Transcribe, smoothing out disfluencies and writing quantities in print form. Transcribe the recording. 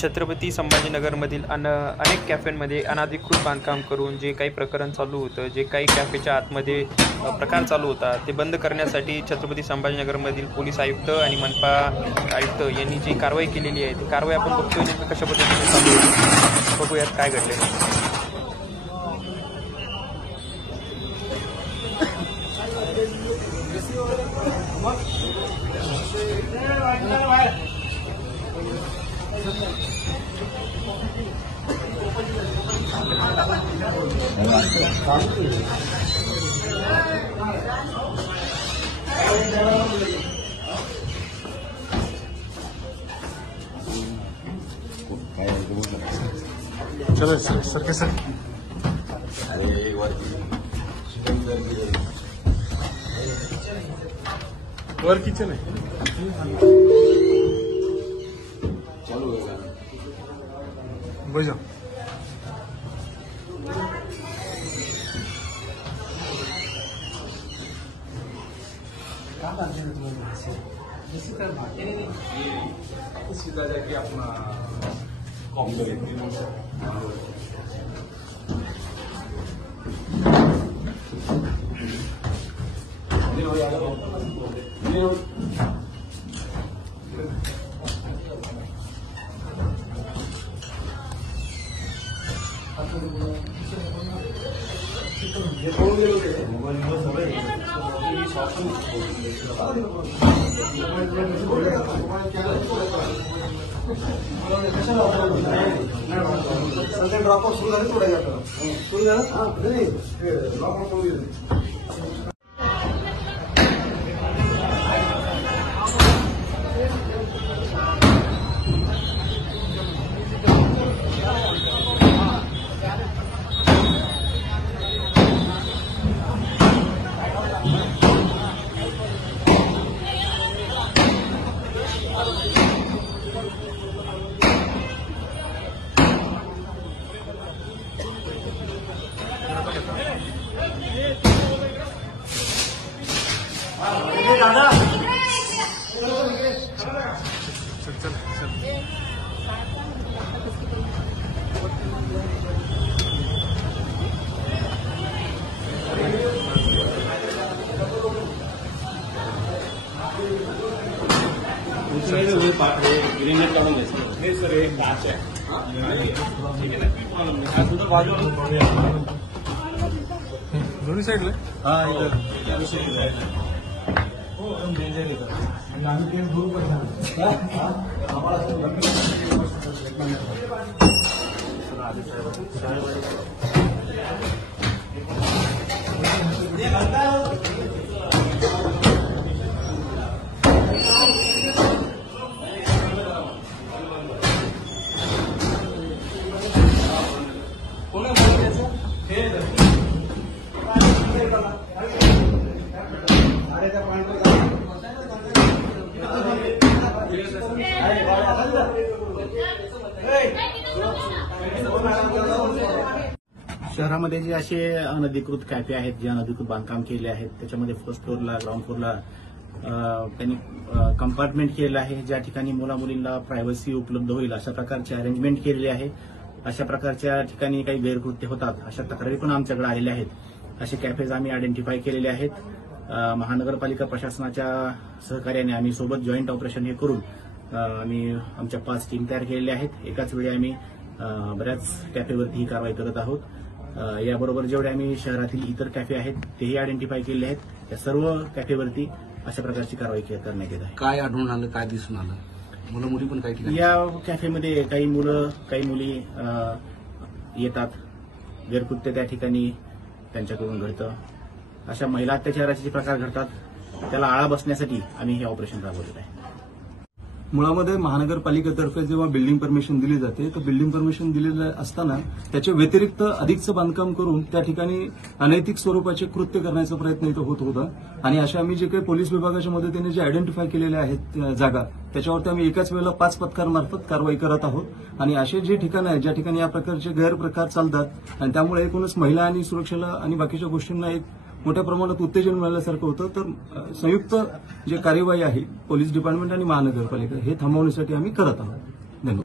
छत्रपती संभाजीनगरमधील अनेक कॅफेंमध्ये अनधिकृत बांधकाम करून जे काही प्रकरण चालू होतं, जे काही कॅफेच्या आतमध्ये प्रकार चालू होता ते बंद करण्यासाठी छत्रपती संभाजीनगरमधील पोलीस आयुक्त आणि मनपा आयुक्त यांनी जी कारवाई केलेली आहे ती कारवाई आपण बघतोय नेमकं कशा पद्धतीने चालू आहे बघूयात काय घडले. चलो सर कैसे वर किचन है चालू है बजा सीधा जाके अपना कॉम करेंगे. ड्रॉप ऑफ सुरू झाले थोड्या वेळात सुरू झालं ड्रॉप ऑफ सुरू झाले. दादा ग्रेनेड काढून घ्यायचं हे सर एक काच आहे दोन्ही साईडला आम्ही केस भरू पण शहरामध्ये जे असे अनधिकृत कॅफे आहेत, जे अनधिकृत बांधकाम केले आहेत, त्याच्यामध्ये फर्स्ट फ्लोअरला ग्राउंड फ्लोअरला त्यांनी कंपार्टमेंट केलेलं आहे, ज्या ठिकाणी मुलामुलींना प्रायव्हसी उपलब्ध होईल अशा प्रकारचे अरेंजमेंट केलेले आहे. अशा प्रकारच्या ठिकाणी काही गैरकृत्य होतात अशा तक्रारी पण आमच्याकडे आलेल्या आहेत. असे कॅफेज आम्ही आयडेंटिफाय केलेले आहेत. महानगरपालिका प्रशासनाच्या सहकार्याने आम्ही सोबत जॉईंट ऑपरेशन हे करून आम्ही आमच्या 5 टीम तयार केलेल्या आहेत. एकाच वेळी आम्ही बऱ्याच कॅफेवरती ही कारवाई करत आहोत. याबरोबर जेवढे आम्ही शहरातील इतर कॅफे आहेत तेही आयडेंटिफाय केले आहेत. त्या सर्व कॅफेवरती अशा प्रकारची कारवाई करण्यात येत आहे. काय आढळून आलं, काय दिसून आलं? मुलं मुली पण काही ठिकाणी या कॅफेमध्ये काही मुलं काही मुली येतात, गैरकृत्य त्या ठिकाणी त्यांच्याकडून घडतं. अशा महिला अत्याचाराचे जे प्रकार घडतात त्याला आळा बसण्यासाठी आम्ही हे ऑपरेशन राबवलेलं आहे. मुळामध्ये महानगरपालिकेतर्फे जेव्हा बिल्डिंग परमिशन दिली जाते तर बिल्डिंग परमिशन दिलेलं असताना त्याच्या व्यतिरिक्त अधिकचं बांधकाम करून त्या ठिकाणी अनैतिक स्वरूपाचे कृत्य करण्याचा प्रयत्न इथं होत होता. आणि अशा आम्ही जे काही पोलीस विभागाच्या मदतीने जे आयडेंटिफाय केलेल्या आहेत जागा त्याच्यावरती आम्ही एकाच वेळेला 5 पथकांमार्फत कारवाई करत आहोत. आणि असे जे ठिकाणं आहेत ज्या ठिकाणी या प्रकारचे गैरप्रकार चालतात आणि त्यामुळे एकूणच महिला आणि सुरक्षेला आणि बाकीच्या गोष्टींना एक मोठ्या प्रमाणात उत्तेजन मिळाल्यासारखं होतं. तर संयुक्त जे कार्यवाही आहे पोलीस डिपार्टमेंट आणि महानगरपालिका हे थांबवण्यासाठी आम्ही करत आहोत. धन्यवाद.